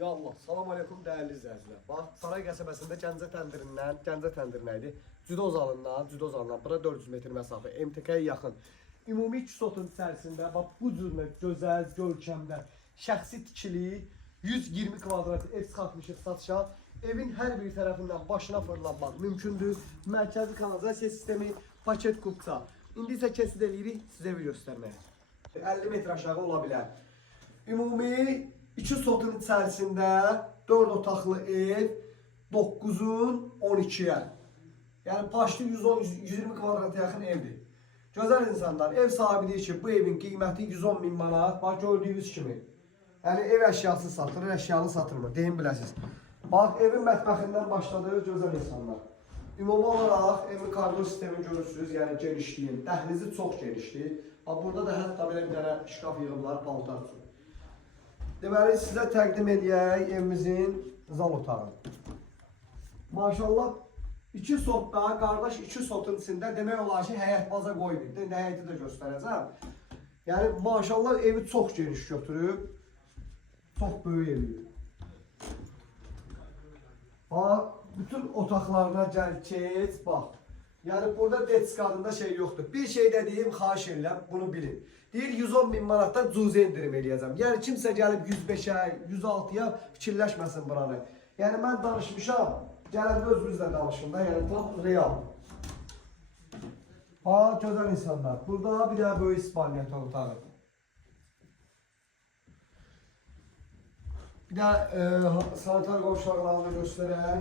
Ya Allah, salam aleykum değerli izləyicilər. Bax, Saray qəsəbəsində Gəncə təndirinə idi. Cüdo zalından bura 400 metr məsafə, MTK-yə yaxın. Ümumi 2 sotun içərisində bax bu cür gözəl, görkəmdə, şəxsi tikili 120 kvadrat ev çıxartmışıq satışa. Evin hər bir tərəfindən başına fırlanmaq mümkündür. Mərkəzi kanalizasiya sistemi, paket kupça. İndi isə kesid edirik sizə bir göstərməyə. 50 metr aşağı ola bilər. Ümumi 2 sotun içərisində 4 otaqlı ev 9'un 12'ye. Yəni başlı 120 kvadrata yaxın evdir. Gözəl insanlar, ev sahibi deyir ki, bu evin qiyməti 110 min manat. Bax gördüyünüz kimi. Yəni ev əşyası satılır, əşyalı satılmır. Deyin biləsiniz. Bax evin mətbəxindən başladığı gözəl insanlar. Ümumi olaraq evin kargo sistemi görürsünüz, yəni genişliyin, dəhlizi çox genişdir. Bax burada da hətta belə bir dənə şkaf yığıblar paltar üçün. Deməli sizə təqdim edək evimizin zal otağı. Maşallah 2 sotda, qardaş 2 sotun içində demək olar ki, həyət baza qoymayıb. İndi həyəti də göstərəcəm. Yəni maşallah evi çox geniş götürüb. Çox böyük evi. Bax, bütün otaqlarına gəl keç, bax. Yəni burada detskadında şey yoxdur. Bir şey də deyim, xahiş edirəm, bunu bilin. Deyir 110 min manatdan cüzə indirim eləyəcəm. Yəni kimsə gəlib 105'ə, 106'ya fikirləşməsin buranı. Yəni mən danışmışam, gələndə özünüzlə danışın da, yəni tam real. Ha, gözəl insanlar. Burada bir daha böyük İspanyol otağı. Bir daha sanitar qovşaqlarını göstərək.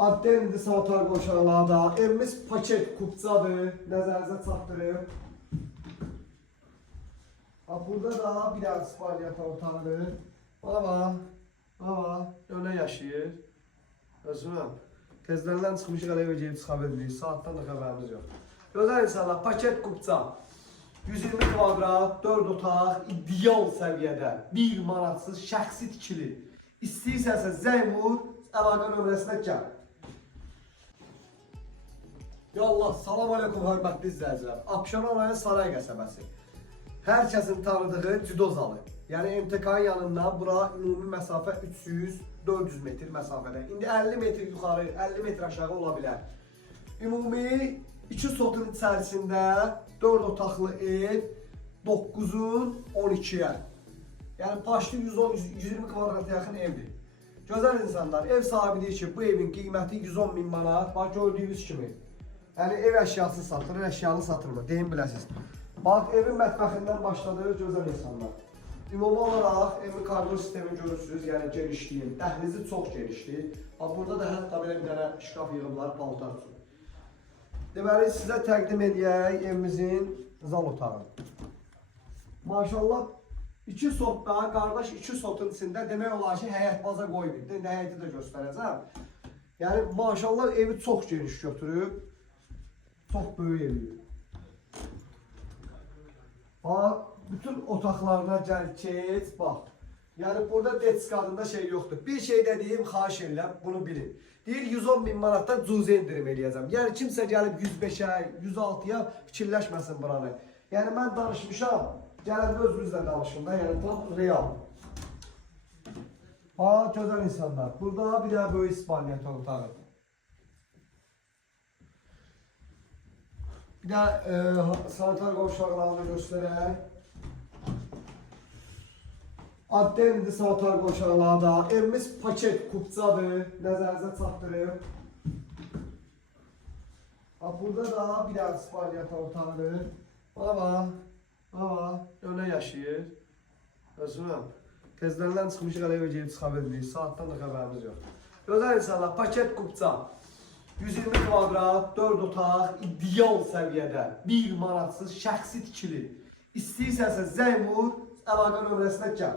Addendir sanitar qovşaqlarda. Evimiz paket kupçadır. Nəzərinizə çatdırıb. Burada da bir daha İspanyol otağıdır. Baba, öyle yaşayır. Özürəm. Tezlərdən çıxmışıq, elə evə gelib çıxa bilmirik. Saatdan da xəbərimiz yox. Gözəl insanlar, paket kupça. 120 kvadrat, 4 otaq, ideal səviyyədə, 1 manatsız, şəxsi tikili. İstəyirsənsə zəng vur, əlaqə nömrəsinə gəl. Ya Allah, salam aleykum hörmətli izləyicilər. Abşeron rayon Saray qəsəbəsi. Hər kəsin tanıdığı cüdo zalı. Yəni MTK-nın yanından bura ümumi məsafə 300-400 metr məsafədə. İndi 50 metr yuxarı, 50 metr aşağı ola bilər. Ümumi 2 sotun içərisində 4 otaqlı ev 9'un 12'ye. Yəni başlı 120 kvadrata yaxın evdir. Gözəl insanlar, ev sahibi deyir ki, bu evin qiyməti 110 min manat. Bax gördüyünüz kimi. Yəni ev əşyası satılır, əşyalı satılmır. Deyin biləsiniz. Bax evin mətbəxindən başladığı gözəl insanlar. Ümumi olaraq evin kargo sistemi görürsünüz, yəni genişliyin, dəhlizi çox genişdir. Bax burada da hətta belə bir dənə şkaf yığıblar paltar üçün. Deməli sizə təqdim edək evimizin zal otağı. Maşallah 2 sotda, qardaş 2 sotun içində demək olar ki, həyət baza qoymayıb. İndi həyəti də göstərəcəm. Yəni maşallah evi çox geniş götürüb. Çox böyük evi. Bax, bütün otaqlarına gəl keç, bax. Yəni burada detskadında şey yoxdur. Bir şey də deyim, xahiş edirəm, bunu bilin. Deyir 110 min manatdan cüzə indirim eləyəcəm. Yəni kimsə gəlib 105'ə, 106'ya fikirləşməsin buranı. Yəni mən danışmışam, gələndə özünüzlə danışın da, yəni tam real. Ha, gözəl insanlar. Burada bir daha böyük İspanyol otağı. Bir daha sanitar qovşaqlarını göstərək. Addendir sanitar qovşaqlarda. Evimiz paket kupçadır. Nəzərinizə çatdırıb. Burada da bir daha İspanyol otağıdır. Baba, öyle yaşayır. Özürəm. Tezlərdən çıxmışıq, elə evə gelib çıxa bilmirik. Saatdan da xəbərimiz yox. Gözəl insanlar, paket kupça. 120 kvadrat, 4 otaq, ideal səviyyədə, 1 manatsız, şəxsi tikili. İstəyirsənsə zəng vur, əlaqə nömrəsinə gəl.